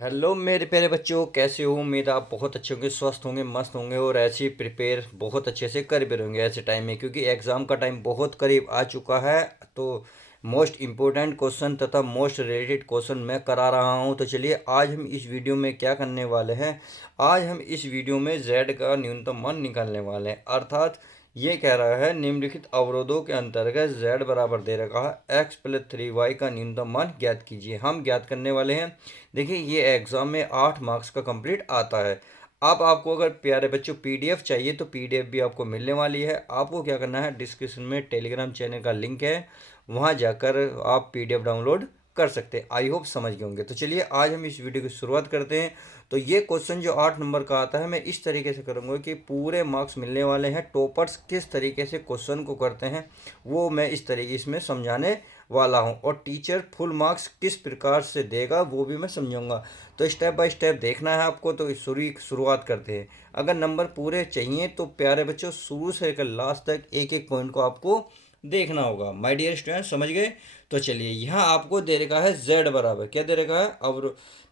Hello मेरे प्यारे बच्चों, कैसे हो? उम्मीद आप बहुत अच्छे होंगे, स्वस्थ होंगे, मस्त होंगे और ऐसे ही प्रिपेयर बहुत अच्छे से कर भी रहेंगे ऐसे टाइम में, क्योंकि एग्ज़ाम का टाइम बहुत करीब आ चुका है। तो मोस्ट इम्पोर्टेंट क्वेश्चन तथा मोस्ट रिलेटेड क्वेश्चन मैं करा रहा हूं। तो चलिए आज हम इस वीडियो में क्या करने वाले हैं। आज हम इस वीडियो में z का न्यूनतम मान निकालने वाले हैं। अर्थात ये कह रहा है निम्नलिखित अवरोधों के अंतर्गत z बराबर दे रखा है x+3y का न्यूनतम मान ज्ञात कीजिए। हम ज्ञात करने वाले हैं। देखिए ये एग्जाम में 8 मार्क्स का कंप्लीट आता है। अब आपको अगर प्यारे बच्चों पीडीएफ चाहिए तो पीडीएफ भी आपको मिलने वाली है। आपको क्या करना है, डिस्क्रिप्शन में टेलीग्राम चैनल का लिंक है, वहां जाकर आप पीडीएफ डाउनलोड कर सकते हैं। आई होप समझ गए होंगे। तो चलिए आज हम इस वीडियो की शुरुआत करते हैं। तो ये क्वेश्चन जो 8 नंबर का आता है, मैं इस तरीके से करूँगा कि पूरे मार्क्स मिलने वाले हैं। टॉपर्स किस तरीके से क्वेश्चन को करते हैं वो मैं इस तरीके इसमें समझाने वाला हूँ, और टीचर फुल मार्क्स किस प्रकार से देगा वो भी मैं समझाऊंगा। तो स्टेप बाय स्टेप देखना है आपको। तो शुरुआत करते हैं। अगर नंबर पूरे चाहिए तो प्यारे बच्चों शुरू से लेकर लास्ट तक एक एक पॉइंट को आपको देखना होगा। माय डियर स्टूडेंट, समझ गए? तो चलिए यहाँ आपको दे रखा है z बराबर, क्या दे रखा है,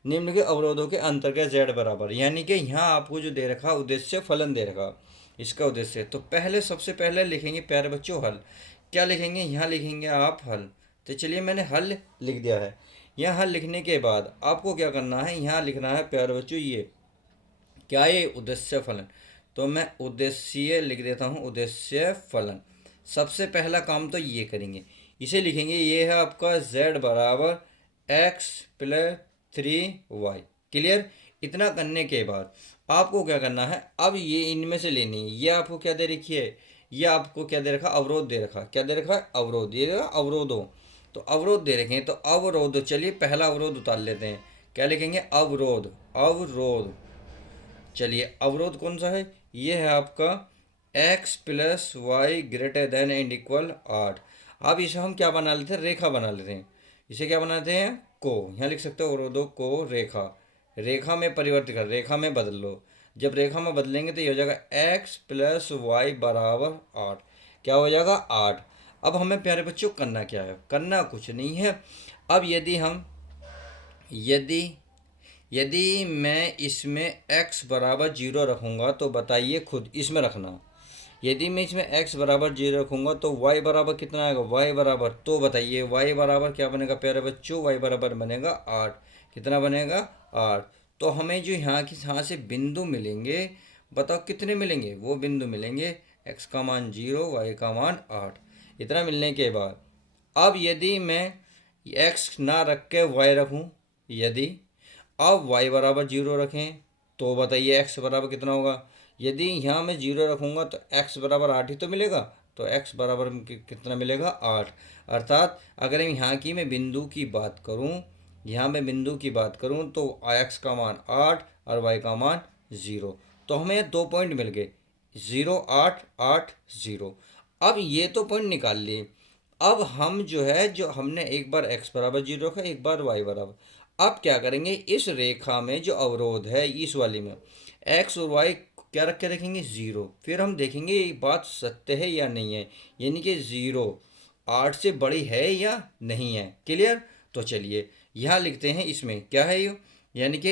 निम्न के अवरोधों के अंतर्गत z बराबर, यानी कि यहाँ आपको जो दे रखा उद्देश्य फलन दे रखा, इसका उद्देश्य। तो पहले सबसे पहले लिखेंगे प्यारे बच्चों हल। क्या लिखेंगे? यहाँ लिखेंगे आप हल। तो चलिए मैंने हल लिख दिया है। यहाँ हल लिखने के बाद आपको क्या करना है, यहाँ लिखना है प्यारे बच्चों ये क्या, ये उद्देश्य फलन। तो मैं उद्देश्य लिख देता हूँ, उद्देश्य फलन। सबसे पहला काम तो ये करेंगे, इसे लिखेंगे। ये है आपका z बराबर x+3y। क्लियर? इतना करने के बाद आपको क्या करना है, अब ये इनमें से लेनी है। ये आपको क्या दे रखी है, ये आपको क्या दे रखा, अवरोध दे रखा। क्या दे रखा है? अवरोध। ये अवरोधों, तो अवरोध दे रखे हैं। तो अवरोध, चलिए पहला अवरोध उतार लेते हैं। क्या लिखेंगे? अवरोध। अवरोध, चलिए अवरोध कौन सा है? ये है आपका x+y greater than and equal 8। अब इसे हम क्या बना लेते हैं, रेखा बना लेते हैं। इसे क्या बनाते हैं, को। यहाँ लिख सकते हो अवरोधों को रेखा। रेखा में परिवर्तित कर, रेखा में बदल लो। जब रेखा में बदलेंगे तो ये हो जाएगा x+y = 8। क्या हो जाएगा? 8। अब हमें प्यारे बच्चों करना क्या है, करना कुछ नहीं है। अब यदि यदि मैं इसमें x बराबर 0 रखूँगा तो बताइए खुद, इसमें रखना। यदि मैं इसमें x बराबर 0 रखूँगा तो y बराबर कितना आएगा, y बराबर, तो बताइए y बराबर क्या बनेगा प्यारे बच्चों, y बराबर बनेगा 8। कितना बनेगा? 8। तो हमें जो यहाँ से बिंदु मिलेंगे, बताओ कितने मिलेंगे? वो बिंदु मिलेंगे x का मान 0, y का मान 8। इतना मिलने के बाद अब यदि मैं x ना रख के y रखूँ, यदि अब y बराबर 0 रखें तो बताइए x बराबर कितना होगा। यदि यहाँ मैं 0 रखूँगा तो x बराबर 8 ही तो मिलेगा। तो x बराबर कितना मिलेगा? 8। अर्थात अगर हम यहाँ की मैं बिंदु की बात करूँ, यहाँ मैं बिंदु की बात करूँ तो x का मान 8 और y का मान 0। तो हमें 2 पॉइंट मिल गए, 0, 8, 8, 0। अब ये तो पॉइंट निकाल लिए। अब हम जो है, जो हमने एक बार x बराबर 0 रखा, एक बार y बराबर। अब क्या करेंगे, इस रेखा में जो अवरोध है इस वाली में x और y क्या रख के रखेंगे? 0। फिर हम देखेंगे ये बात सत्य है या नहीं है, यानी कि 0 8 से बड़ी है या नहीं है। क्लियर? तो चलिए यहाँ लिखते हैं, इसमें क्या है ये, यानी कि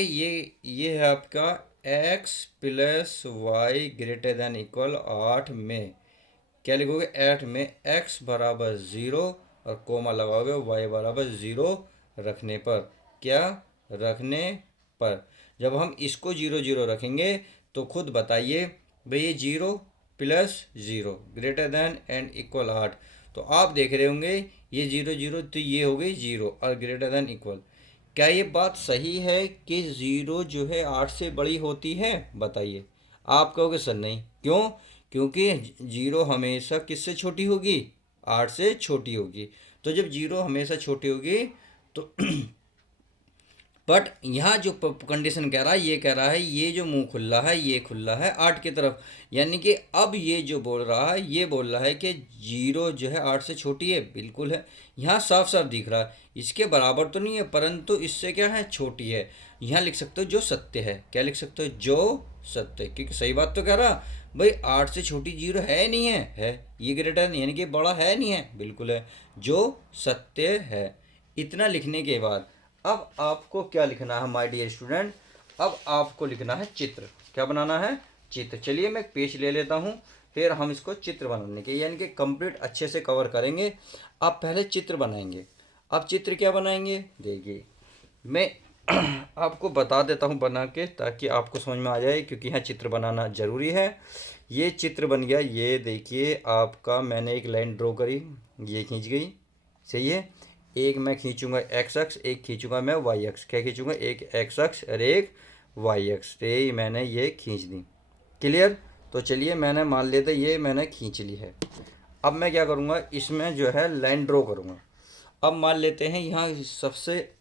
ये है आपका x+y > 8 में क्या लिखोगे, 8 में x बराबर 0 और कोमा लगाओगे y बराबर 0 रखने पर। क्या रखने पर? जब हम इसको 0, 0 रखेंगे तो खुद बताइए भाई, ये 0+0 > 8। तो आप देख रहे होंगे ये 0, 0, तो ये हो गई 0 और > क्या ये बात सही है कि 0 जो है 8 से बड़ी होती है? बताइए। आप कहोगे सर नहीं। क्यों? क्योंकि 0 हमेशा किससे छोटी होगी? 8 से छोटी होगी। तो जब 0 हमेशा छोटी होगी तो बट यहाँ जो कंडीशन कह रहा है, ये कह रहा है ये जो मुंह खुला है ये खुला है 8 की तरफ, यानी कि अब ये जो बोल रहा है, ये बोल रहा है कि 0 जो है 8 से छोटी है। बिल्कुल है, यहाँ साफ साफ दिख रहा है। इसके बराबर तो नहीं है, परंतु इससे क्या है, छोटी है। यहाँ लिख सकते हो जो सत्य है। क्या लिख सकते हो? जो सत्य, क्योंकि सही बात तो कह रहा भाई, 8 से छोटी 0 है नहीं है ये ग्रेटर यानी कि बड़ा है नहीं है, बिल्कुल है, जो सत्य है। इतना लिखने के बाद अब आपको क्या लिखना है माय डियर स्टूडेंट, अब आपको लिखना है चित्र। क्या बनाना है? चित्र। चलिए मैं एक पेज ले लेता हूँ, फिर हम इसको चित्र बनाने के यानी कि कंप्लीट अच्छे से कवर करेंगे। आप पहले चित्र बनाएंगे। अब चित्र क्या बनाएंगे देखिए, मैं आपको बता देता हूँ बना के, ताकि आपको समझ में आ जाए, क्योंकि यहाँ चित्र बनाना ज़रूरी है। ये चित्र बन गया, ये देखिए आपका, मैंने एक लाइन ड्रॉ करी, ये खींच गई, सही है। एक मैं खींचूंगा एक्स अक्ष, एक खींचूंगा मैं वाई अक्ष। क्या खींचूंगा? एक एक्स अक्ष और एक वाई अक्ष। तो ये मैंने ये खींच दी। क्लियर? तो चलिए मैंने मान लेते ये मैंने खींच ली है। अब मैं क्या करूँगा, इसमें जो है लाइन ड्रॉ करूँगा। अब मान लेते हैं यहाँ सबसे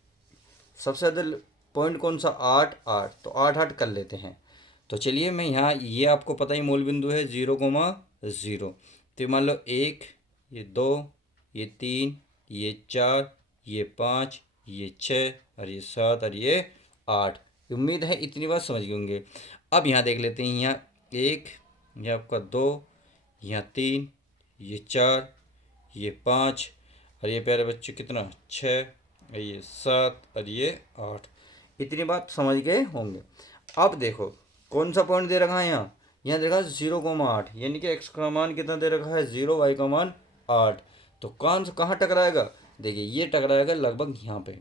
सबसे ज़्यादा पॉइंट कौन सा? 8 8, तो 8 8 कर लेते हैं। तो चलिए मैं यहाँ, ये आपको पता ही मूल बिंदु है 0,0। तो मान लो 1, ये 2, ये 3, ये 4, ये 5, ये 6 और ये 7 और ये 8। उम्मीद है इतनी बात समझ गए होंगे। अब यहाँ देख लेते हैं, यहाँ 1, ये आपका 2, यहाँ 3, ये 4, ये 5 और ये प्यारे बच्चे कितना? 6 और ये 7 और ये 8। इतनी बात समझ गए होंगे। अब देखो कौन सा पॉइंट दे रखा है यहाँ, यहाँ दे रखा है 0,8, यानी कि एक्स का मान कितना दे रखा है? 0, वाई का मान 8। तो कहाँ टकराएगा? देखिए ये टकराएगा लगभग यहाँ पे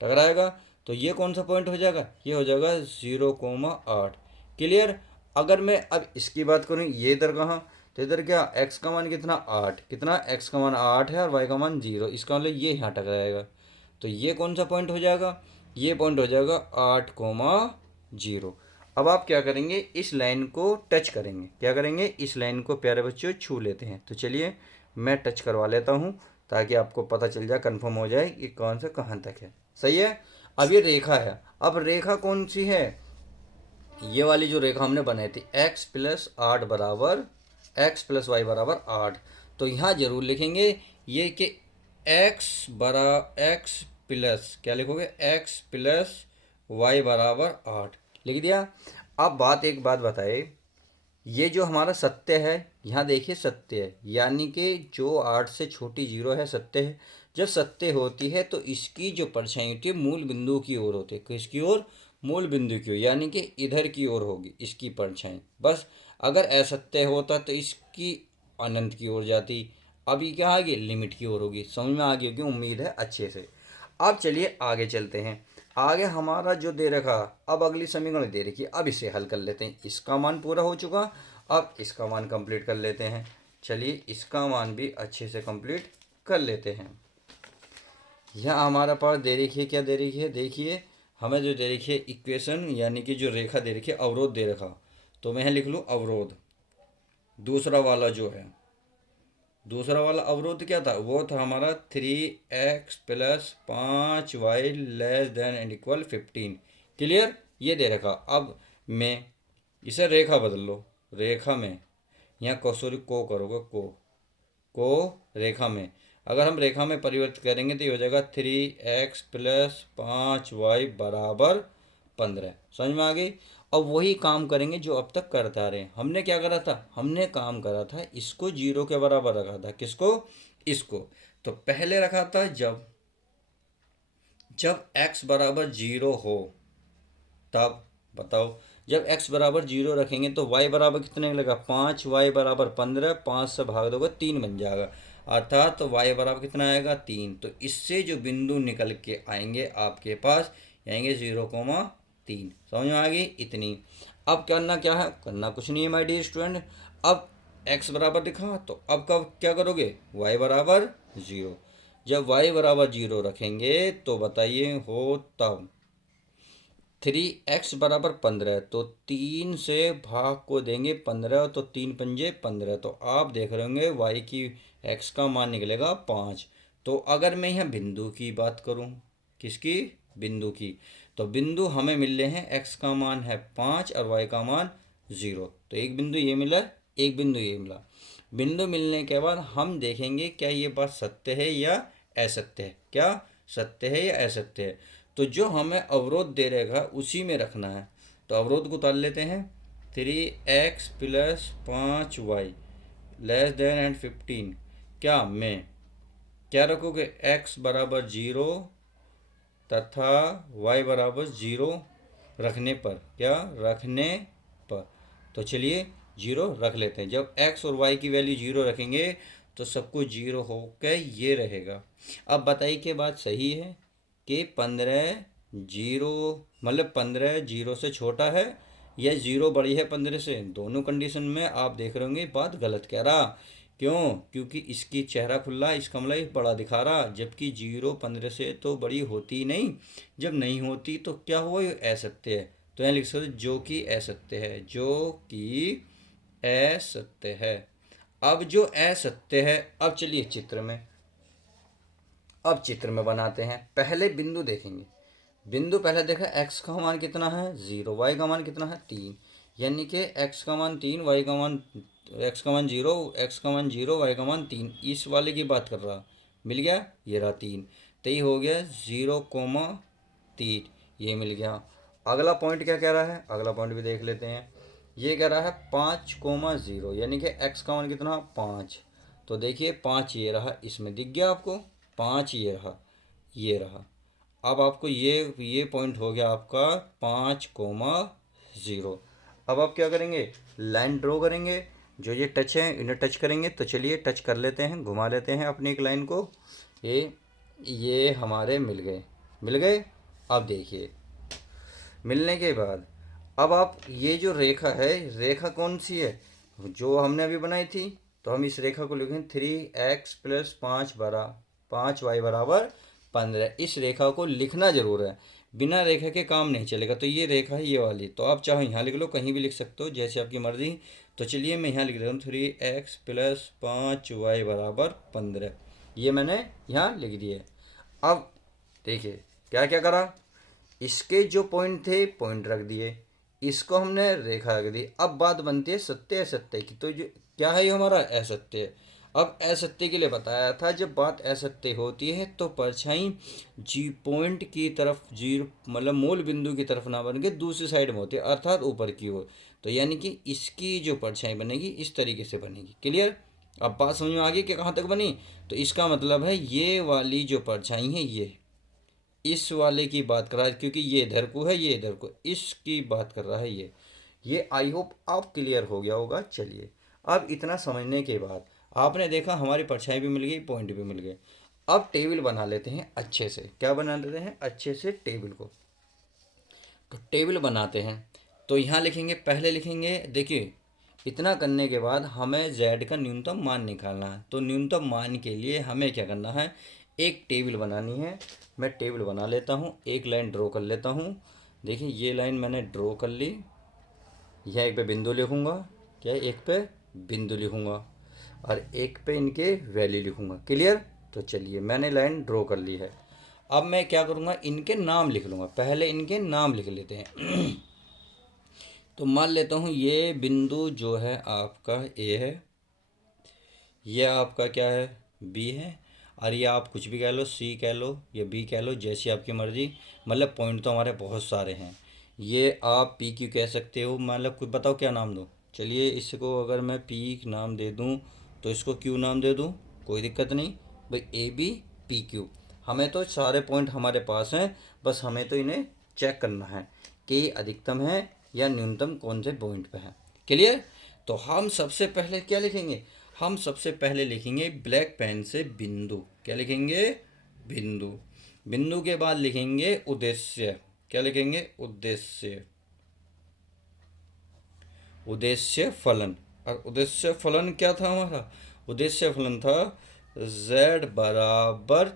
टकराएगा। तो ये कौन सा पॉइंट हो जाएगा? ये हो जाएगा 0,8। क्लियर? अगर मैं अब इसकी बात करूँ, ये इधर कहाँ? तो इधर क्या, एक्स का मान कितना? 8। कितना? एक्स का मान 8 है और वाई का मान 0। इसका मतलब ये यहाँ टकराएगा। तो ये कौन सा पॉइंट हो जाएगा? ये पॉइंट हो जाएगा 8,0। अब आप क्या करेंगे, इस लाइन को टच करेंगे। क्या करेंगे? इस लाइन को प्यारे बच्चों छू लेते हैं। तो चलिए मैं टच करवा लेता हूँ, ताकि आपको पता चल जाए, कंफर्म हो जाए कि कौन से कहाँ तक है। सही है। अब ये रेखा है। अब रेखा कौन सी है? ये वाली जो रेखा हमने बनाई थी, x+8 बराबर x+y बराबर 8। तो यहाँ जरूर लिखेंगे ये कि x प्लस क्या लिखोगे? x+y बराबर 8 लिख दिया। अब एक बात बताए, ये जो हमारा सत्य है, यहाँ देखिए सत्य है, यानी कि जो 8 से छोटी 0 है सत्य है। जब सत्य होती है तो इसकी जो परछाई होती है मूल बिंदु की ओर होती है। किसकी ओर? मूल बिंदु की ओर, यानी कि इधर की ओर होगी इसकी परछाई। बस अगर असत्य होता तो इसकी अनंत की ओर जाती। अभी क्या आगे? लिमिट की ओर होगी। समझ में आ गई होगी उम्मीद है अच्छे से। अब चलिए आगे चलते हैं। आगे हमारा जो दे रखा, अब अगली समीकरण दे रखी, अब इसे हल कर लेते हैं। इसका मान पूरा हो चुका, अब इसका मान कंप्लीट कर लेते हैं। चलिए इसका मान भी अच्छे से कंप्लीट कर लेते हैं। यहाँ हमारा पास दे रखी है, क्या दे रखी है? देखिए हमें जो दे रखी है इक्वेशन, यानी कि जो रेखा दे रखी है, अवरोध दे रखा। तो मैं लिख लूँ अवरोध। दूसरा वाला जो है, दूसरा वाला अवरोध क्या था? वो था हमारा 3x+5y < क्लियर? ये दे रखा। अब मैं इसे रेखा बदल लो, रेखा में यहाँ को सॉरी को करोगे, को रेखा में, अगर हम रेखा में परिवर्तित करेंगे तो ये हो जाएगा 3x+5y बराबर 15। समझ में आ गई? अब वही काम करेंगे जो अब तक करते आ रहे हैं। हमने क्या करा था? हमने काम करा था, इसको 0 के बराबर रखा था। किसको? इसको। तो पहले रखा था जब x बराबर 0 हो, तब बताओ, जब x बराबर 0 रखेंगे तो y बराबर कितने लगेगा? 5, y बराबर 15, 5 से भाग दोगे 3 बन जाएगा, अर्थात तो y बराबर कितना आएगा? 3। तो इससे जो बिंदु निकल के आएंगे आपके पास, आएंगे 0,3। समझ में आ गई इतनी। अब करना क्या है? करना कुछ नहीं है माय डियर स्टूडेंट। अब x बराबर दिखा, तो अब कब क्या करोगे? y बराबर 0। जब y बराबर 0 रखेंगे तो बताइए हो तब 3x बराबर 15, तो 3 से भाग को देंगे 15, तो 3×5 = 15। तो आप देख रहे होंगे y की x का मान निकलेगा 5। तो अगर मैं यहाँ बिंदु की बात करूँ, किसकी? बिंदु की, तो बिंदु हमें मिल रहे हैं, x का मान है 5 और y का मान 0। तो एक बिंदु ये मिला, एक बिंदु ये मिला। बिंदु मिलने के बाद हम देखेंगे क्या ये बात सत्य है या असत्य है। क्या सत्य है या असत्य है? तो जो हमें अवरोध दे रहेगा उसी में रखना है। तो अवरोध को उतार लेते हैं। 3x+5y <15। क्या मैं क्या रखोगे? x बराबर 0 तथा y बराबर 0 रखने पर, क्या रखने पर, तो चलिए 0 रख लेते हैं। जब x और y की वैल्यू 0 रखेंगे तो सब कुछ 0 होकर ये रहेगा। अब बताइए कि बात सही है कि 15 जीरो, मतलब 15 0 से छोटा है या 0 बड़ी है 15 से? दोनों कंडीशन में आप देख रहे होंगे बात गलत कह रहा। क्यों? क्योंकि इसकी चेहरा खुला, इसका मतलब बड़ा दिखा रहा, जबकि 0 15 से तो बड़ी होती ही नहीं। जब नहीं होती तो क्या हुआ, ये असत्य है। तो यहाँ लिख सकते जो कि असत्य है, जो कि असत्य है। अब जो असत्य है, अब चलिए चित्र में, अब चित्र में बनाते हैं। पहले बिंदु देखेंगे। बिंदु पहले देखा, x का मान कितना है 0, y का मान कितना है 3, यानी कि x का मान 3, y का मान, x का मान 0, x का मान 0, y का मान 3, इस वाले की बात कर रहा। मिल गया, ये रहा 3, तो ये हो गया 0,3, ये मिल गया। अगला पॉइंट क्या कह रहा है, अगला पॉइंट भी देख लेते हैं। ये कह रहा है 5,0, यानी कि x का मान कितना 5, तो देखिए 5 ये रहा, इसमें दिख गया आपको, 5 ये रहा, ये रहा। अब आपको ये पॉइंट हो गया आपका 5,0। अब आप क्या करेंगे, लाइन ड्रॉ करेंगे। जो ये टच है इन्हें टच करेंगे, तो चलिए टच कर लेते हैं, घुमा लेते हैं अपनी एक लाइन को। ये हमारे मिल गए, मिल गए। अब देखिए मिलने के बाद अब आप ये जो रेखा है, रेखा कौन सी है, जो हमने अभी बनाई थी, तो हम इस रेखा को लिखें 3x + 5y बराबर 15। इस रेखा को लिखना जरूर है, बिना रेखा के काम नहीं चलेगा। तो ये रेखा है ये वाली, तो आप चाहो यहाँ लिख लो, कहीं भी लिख सकते हो, जैसे आपकी मर्जी। तो चलिए मैं यहाँ लिख देता हूँ 3x + 5y बराबर 15, ये मैंने यहाँ लिख दिए। अब देखिए क्या क्या करा, इसके जो पॉइंट थे पॉइंट रख दिए, इसको हमने रेखा रख दी। अब बात बनती है सत्य असत्य की, तो जो क्या है ये हमारा असत्य है। अब असत्य के लिए बताया था, जब बात असत्य होती है तो परछाई जी पॉइंट की तरफ, जीरो मतलब मूल बिंदु की तरफ ना बन के दूसरी साइड में होती है, अर्थात ऊपर की ओर। तो यानी कि इसकी जो परछाई बनेगी इस तरीके से बनेगी। क्लियर? अब बात समझ में आ गई कि कहाँ तक बनी? तो इसका मतलब है ये वाली जो परछाई है ये इस वाले की बात कर रहा है, क्योंकि ये इधर को है ये इधर को, इसकी बात कर रहा है ये आई होप आप क्लियर हो गया होगा। चलिए अब इतना समझने के बाद आपने देखा हमारी परछाई भी मिल गई, पॉइंट भी मिल गए। अब टेबल बना लेते हैं अच्छे से। क्या बना लेते हैं अच्छे से टेबल को? तो टेबल बनाते हैं, तो यहाँ लिखेंगे, पहले लिखेंगे, देखिए इतना करने के बाद हमें z का न्यूनतम मान निकालना है। तो न्यूनतम मान के लिए हमें क्या करना है, एक टेबल बनानी है। मैं टेबल बना लेता हूँ, एक लाइन ड्रॉ कर लेता हूँ। देखिए ये लाइन मैंने ड्रॉ कर ली, यह एक पे बिंदु लिखूँगा, क्या एक पे बिंदु लिखूँगा और एक पे इनके वैल्यू लिखूँगा। क्लियर? तो चलिए मैंने लाइन ड्रॉ कर ली है। अब मैं क्या करूँगा, इनके नाम लिख लूँगा। पहले इनके नाम लिख लेते हैं। तो मान लेता हूँ ये बिंदु जो है आपका ए है, ये आपका क्या है बी है, और ये आप कुछ भी कह लो, सी कह लो या बी कह लो, जैसी आपकी मर्जी। मतलब पॉइंट तो हमारे बहुत सारे हैं। ये आप पी क्यू कह सकते हो, मतलब कुछ बताओ क्या नाम दो। चलिए इसको अगर मैं पी नाम दे दूँ तो इसको क्यू नाम दे दूँ, कोई दिक्कत नहीं भाई। ए बी पी क्यू, हमें तो सारे पॉइंट हमारे पास हैं, बस हमें तो इन्हें चेक करना है कि अधिकतम है या न्यूनतम कौन से पॉइंट पे है। क्लियर? तो हम सबसे पहले क्या लिखेंगे, हम सबसे पहले लिखेंगे ब्लैक पेन से बिंदु। क्या लिखेंगे? बिंदु। बिंदु के बाद लिखेंगे उद्देश्य। क्या लिखेंगे? उद्देश्य। उद्देश्य फलन। और उद्देश्य फलन क्या था हमारा? उद्देश्य फलन था z बराबर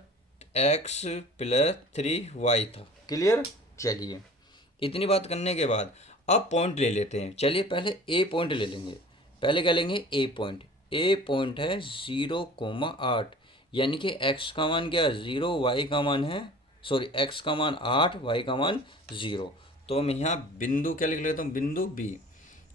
x + 3y था। क्लियर? चलिए इतनी बात करने के बाद अब पॉइंट ले लेते हैं। चलिए पहले ए पॉइंट ले लेंगे। पहले क्या लेंगे? ए पॉइंट। ए पॉइंट है 0,8, यानी कि x का मान क्या है 0, y का मान है, सॉरी x का मान 8, y का मान 0। तो मैं यहाँ बिंदु क्या लिख लेता हूँ, बिंदु बी।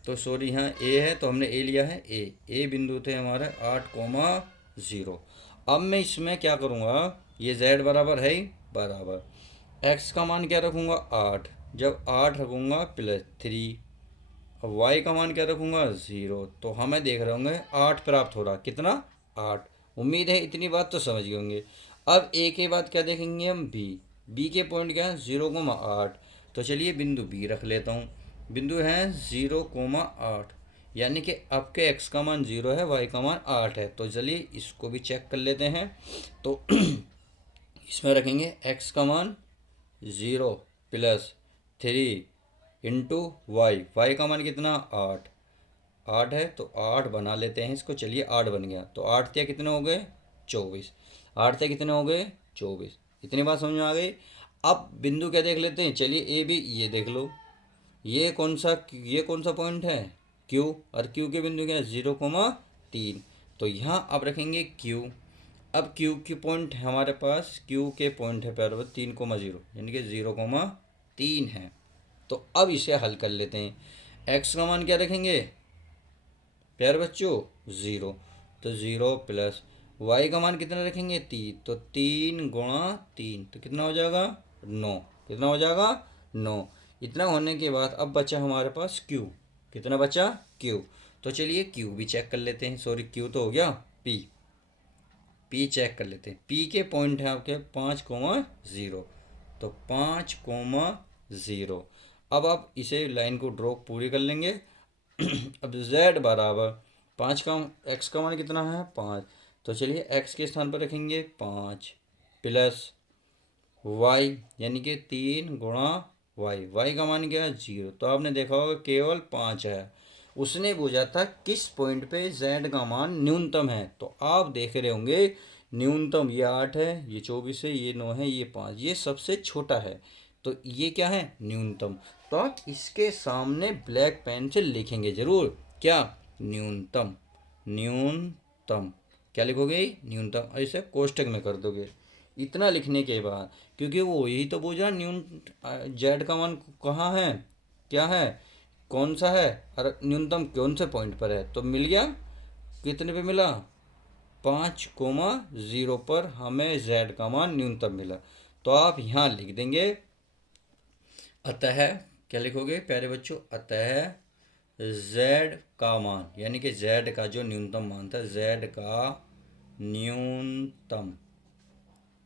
तो सॉरी यहाँ ए है तो हमने ए लिया है, ए बिंदु थे हमारे 8,0। अब मैं इसमें क्या करूँगा, ये z बराबर है ही, बराबर x का मान क्या रखूँगा 8, जब 8 रखूँगा +3, अब y का मान क्या रखूँगा 0। तो हमें देख रहे होंगे 8 प्राप्त हो रहा, कितना 8। उम्मीद है इतनी बात तो समझ गए होंगे। अब ए के बाद क्या देखेंगे हम, बी। बी के पॉइंट क्या है 0,8। तो चलिए बिंदु बी रख लेता हूँ। बिंदु है 0,8, यानी कि आपके एक्स का मान 0 है, वाई का मान 8 है। तो चलिए इसको भी चेक कर लेते हैं। तो इसमें रखेंगे एक्स का मान 0 प्लस 3 इंटू वाई, वाई का मान कितना 8, 8 है तो 8 बना लेते हैं इसको। चलिए 8 बन गया, तो 8 क्या कितने हो गए 24, 8 से कितने हो गए 24। इतनी बात समझ में आ गई। अब बिंदु क्या देख लेते हैं, चलिए ए बी ये देख लो। ये कौन सा पॉइंट है क्यू, और क्यू के बिंदु क्या है 0,3। तो यहाँ आप रखेंगे क्यू। अब क्यू की पॉइंट है हमारे पास, क्यू के पॉइंट है प्यारे बच्चों 3,0 यानी कि 0,3 है। तो अब इसे हल कर लेते हैं। एक्स का मान क्या रखेंगे प्यारे बच्चों 0, तो 0 प्लस वाई का मान कितना रखेंगे 3, तो 3 × 3 तो कितना हो जाएगा 9, कितना हो जाएगा 9। इतना होने के बाद अब बचा हमारे पास क्यू, कितना बचा क्यू। तो चलिए क्यू भी चेक कर लेते हैं, सॉरी क्यू तो हो गया पी, पी चेक कर लेते हैं। पी के पॉइंट है आपके 5,0, तो 5,0। अब आप इसे लाइन को ड्रॉ पूरी कर लेंगे। अब z बराबर 5 का, x का मान कितना है 5, तो चलिए x के स्थान पर रखेंगे 5 प्लस y, यानी कि 3 × y, y का मान क्या है 0। तो आपने देखा होगा केवल 5 है। उसने पूछा था किस पॉइंट पे z का मान न्यूनतम है, तो आप देख रहे होंगे न्यूनतम ये 8 है, ये 24 है, ये 9 है, ये 5, ये सबसे छोटा है। तो ये क्या है न्यूनतम। तो आप इसके सामने ब्लैक पेन से लिखेंगे जरूर, क्या न्यूनतम, न्यूनतम क्या लिखोगे न्यूनतम, और इसे कोष्टक में कर दोगे। इतना लिखने के बाद, क्योंकि वो यही तो पूछ रहा जेड का मान कहाँ है, क्या है, कौन सा है, और न्यूनतम कौन से पॉइंट पर है, तो मिल गया। कितने पे मिला 5,0 पर हमें z का मान न्यूनतम मिला। तो आप यहाँ लिख देंगे अतः, क्या लिखोगे प्यारे बच्चों, अतः z का मान, यानी कि z का जो न्यूनतम मान था, z का न्यूनतम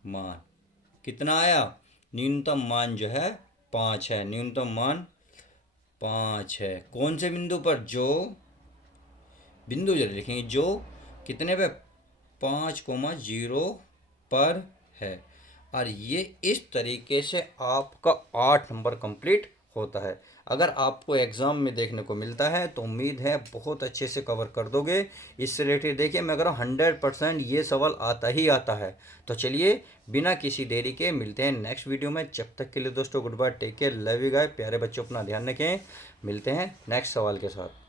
मान कितना आया, न्यूनतम मान जो है 5 है, न्यूनतम मान 5 है। कौन से बिंदु पर, जो बिंदु जो लिखेंगे जो कितने पे 5,0 पर है। और ये इस तरीके से आपका 8 नंबर कंप्लीट होता है। अगर आपको एग्ज़ाम में देखने को मिलता है तो उम्मीद है बहुत अच्छे से कवर कर दोगे। इससे रिलेटेड देखिए मैं अगर 100% ये सवाल आता ही आता है। तो चलिए बिना किसी देरी के मिलते हैं नेक्स्ट वीडियो में। जब तक के लिए दोस्तों good bye, take care, love you guys. प्यारे बच्चों अपना ध्यान रखें, मिलते हैं नेक्स्ट सवाल के साथ।